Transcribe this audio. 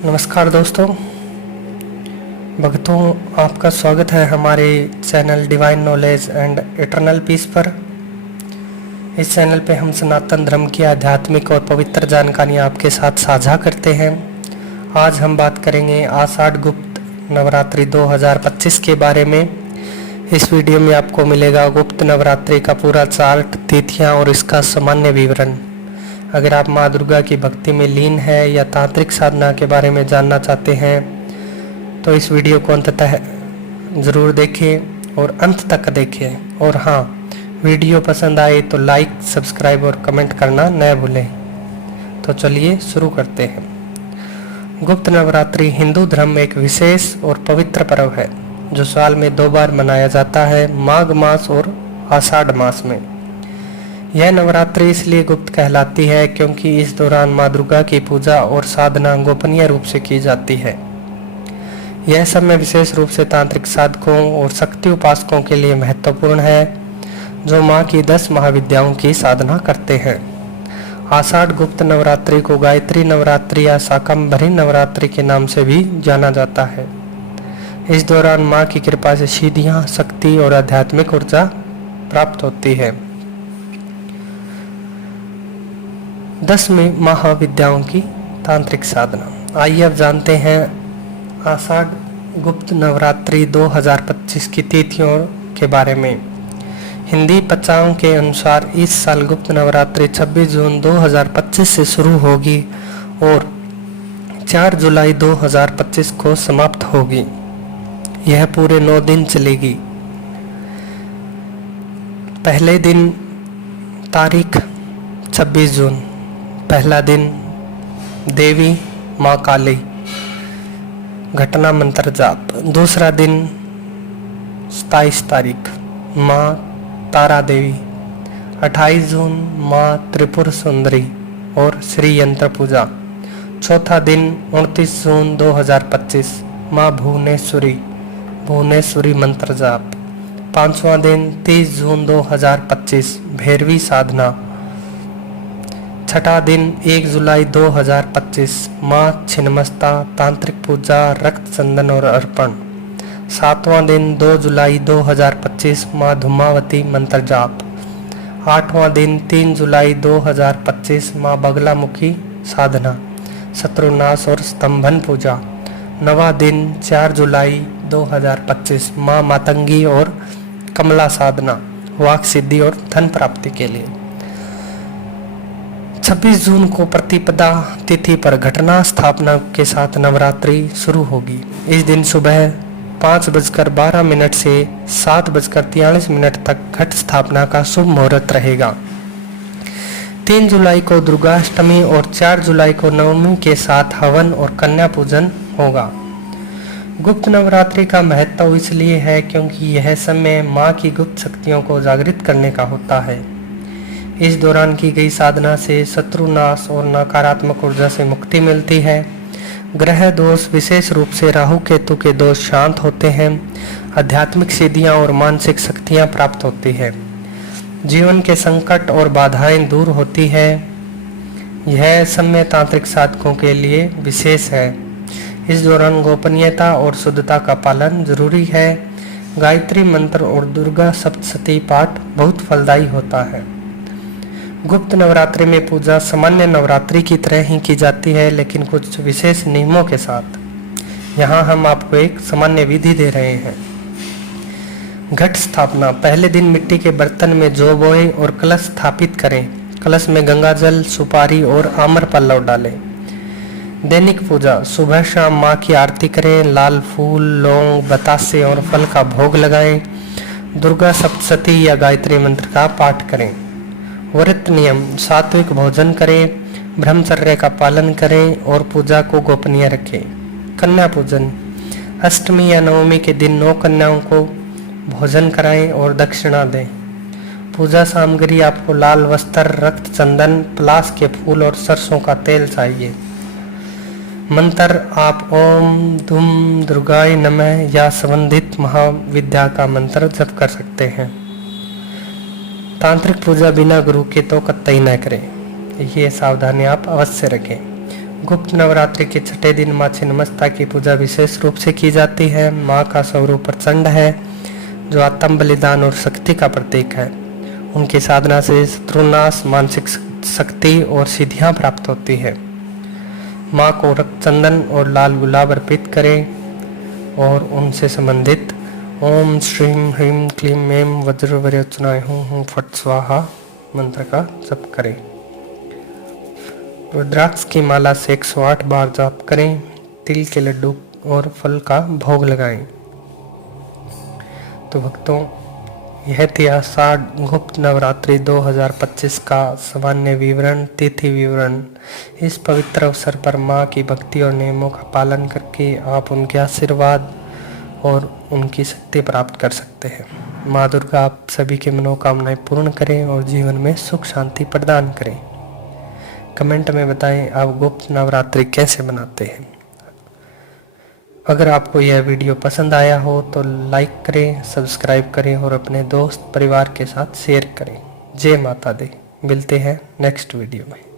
नमस्कार दोस्तों, भक्तों, आपका स्वागत है हमारे channel divine knowledge and eternal peace पर। इस चैनल पे हम सनातन धर्म की आध्यात्मिक और पवित्र जानकारियाँ आपके साथ साझा करते हैं। आज हम बात करेंगे आषाढ़ गुप्त नवरात्रि 2025 के बारे में। इस वीडियो में आपको मिलेगा गुप्त नवरात्रि का पूरा चार्ट, तिथियाँ और इसका सामान्य विवरण। अगर आप माँ दुर्गा की भक्ति में लीन है या तांत्रिक साधना के बारे में जानना चाहते हैं तो इस वीडियो को अंततः ज़रूर देखें और अंत तक देखें। और हाँ, वीडियो पसंद आए तो लाइक, सब्सक्राइब और कमेंट करना न भूलें। तो चलिए शुरू करते हैं। गुप्त नवरात्रि हिंदू धर्म में एक विशेष और पवित्र पर्व है जो साल में 2 बार मनाया जाता है, माघ मास और आषाढ़ मास में। यह नवरात्रि इसलिए गुप्त कहलाती है क्योंकि इस दौरान माँ दुर्गा की पूजा और साधना गोपनीय रूप से की जाती है। यह समय विशेष रूप से तांत्रिक साधकों और शक्ति उपासकों के लिए महत्वपूर्ण है जो माँ की 10 महाविद्याओं की साधना करते हैं। आषाढ़ गुप्त नवरात्रि को गायत्री नवरात्रि या शाकंभरी नवरात्रि के नाम से भी जाना जाता है। इस दौरान माँ की कृपा से सिद्धियाँ, शक्ति और आध्यात्मिक ऊर्जा प्राप्त होती है। 10 महाविद्याओं की तांत्रिक साधना। आइए अब जानते हैं आषाढ़ गुप्त नवरात्रि 2025 की तिथियों के बारे में। हिंदी पंचांग के अनुसार इस साल गुप्त नवरात्रि 26 जून 2025 से शुरू होगी और 4 जुलाई 2025 को समाप्त होगी। यह पूरे 9 दिन चलेगी। पहले दिन तारीख 26 जून, पहला दिन देवी माँ काली, घटना मंत्र जाप। दूसरा दिन 27 तारीख माँ तारा देवी। 28 जून माँ त्रिपुर सुंदरी और श्री यंत्र पूजा। चौथा दिन 29 जून 2025 माँ भुवनेश्वरी मंत्र जाप। 5वां दिन 30 जून 2025 भैरवी साधना। 6ठा दिन 1 जुलाई 2025 माँ छिन्नमस्ता तांत्रिक पूजा, रक्त चंदन और अर्पण। 7वां दिन 2 जुलाई 2025 माँ धूमावती मंत्र जाप। 8वां दिन 3 जुलाई 2025 माँ बगलामुखी साधना, शत्रुनाश और स्तंभन पूजा। 9वां दिन 4 जुलाई 2025 माँ मातंगी और कमला साधना, वाक सिद्धि और धन प्राप्ति के लिए। 26 जून को प्रतिपदा तिथि पर घटना स्थापना के साथ नवरात्रि शुरू होगी। इस दिन सुबह 5:12 से 7:43 तक घट स्थापना का शुभ मुहूर्त रहेगा। 3 जुलाई को दुर्गाष्टमी और 4 जुलाई को नवमी के साथ हवन और कन्या पूजन होगा। गुप्त नवरात्रि का महत्व इसलिए है क्योंकि यह समय माँ की गुप्त शक्तियों को जागृत करने का होता है। इस दौरान की गई साधना से शत्रुनाश और नकारात्मक ऊर्जा से मुक्ति मिलती है। ग्रह दोष, विशेष रूप से राहु केतु के दोष शांत होते हैं। आध्यात्मिक सिद्धियां और मानसिक शक्तियां प्राप्त होती है। जीवन के संकट और बाधाएं दूर होती है। यह समय तांत्रिक साधकों के लिए विशेष है। इस दौरान गोपनीयता और शुद्धता का पालन जरूरी है। गायत्री मंत्र और दुर्गा सप्तशती पाठ बहुत फलदायी होता है। गुप्त नवरात्रि में पूजा सामान्य नवरात्रि की तरह ही की जाती है, लेकिन कुछ विशेष नियमों के साथ। यहाँ हम आपको एक सामान्य विधि दे रहे हैं। घट स्थापना। पहले दिन मिट्टी के बर्तन में जौ बोएं और कलश स्थापित करें। कलश में गंगा जल, सुपारी और आम्र पल्लव डालें। दैनिक पूजा। सुबह शाम माँ की आरती करें। लाल फूल, लौंग, बतासे और फल का भोग लगाएं। दुर्गा सप्तशती या गायत्री मंत्र का पाठ करें। व्रत नियम। सात्विक भोजन करें, ब्रह्मचर्य का पालन करें और पूजा को गोपनीय रखें। कन्या पूजन। अष्टमी या नवमी के दिन 9 कन्याओं को भोजन कराएं और दक्षिणा दें। पूजा सामग्री आपको लाल वस्त्र, रक्त चंदन, पलाश के फूल और सरसों का तेल चाहिए। मंत्र। आप ओम धूम दुर्गाय नमः या संबंधित महाविद्या का मंत्र जप कर सकते हैं। तांत्रिक पूजा बिना गुरु के तो कतई न करें। ये सावधानी आप अवश्य रखें। गुप्त नवरात्रि के छठे दिन माँ छिन्नमस्ता की पूजा विशेष रूप से की जाती है। माँ का स्वरूप प्रचंड है, जो आत्म बलिदान और शक्ति का प्रतीक है। उनकी साधना से शत्रुनाश, मानसिक शक्ति और सिद्धियां प्राप्त होती है। माँ को रक्त चंदन और लाल गुलाब अर्पित करें और उनसे संबंधित ओम श्रीम ह्रीम क्लीम ऐं वज्रवज्रचनाय हूँ फट स्वाहा मंत्र का जप करें। रुद्राक्ष की माला से 108 बार जाप करें। तिल के लड्डू और फल का भोग लगाएं। तो भक्तों, यह थी आषाढ़ गुप्त नवरात्रि 2025 का सामान्य विवरण, तिथि विवरण। इस पवित्र अवसर पर माँ की भक्ति और नियमों का पालन करके आप उनके आशीर्वाद और उनकी शक्ति प्राप्त कर सकते हैं। माँ दुर्गा आप सभी की मनोकामनाएं पूर्ण करें और जीवन में सुख शांति प्रदान करें। कमेंट में बताएं आप गुप्त नवरात्रि कैसे मनाते हैं। अगर आपको यह वीडियो पसंद आया हो तो लाइक करें, सब्सक्राइब करें और अपने दोस्त परिवार के साथ शेयर करें। जय माता दी। मिलते हैं नेक्स्ट वीडियो में।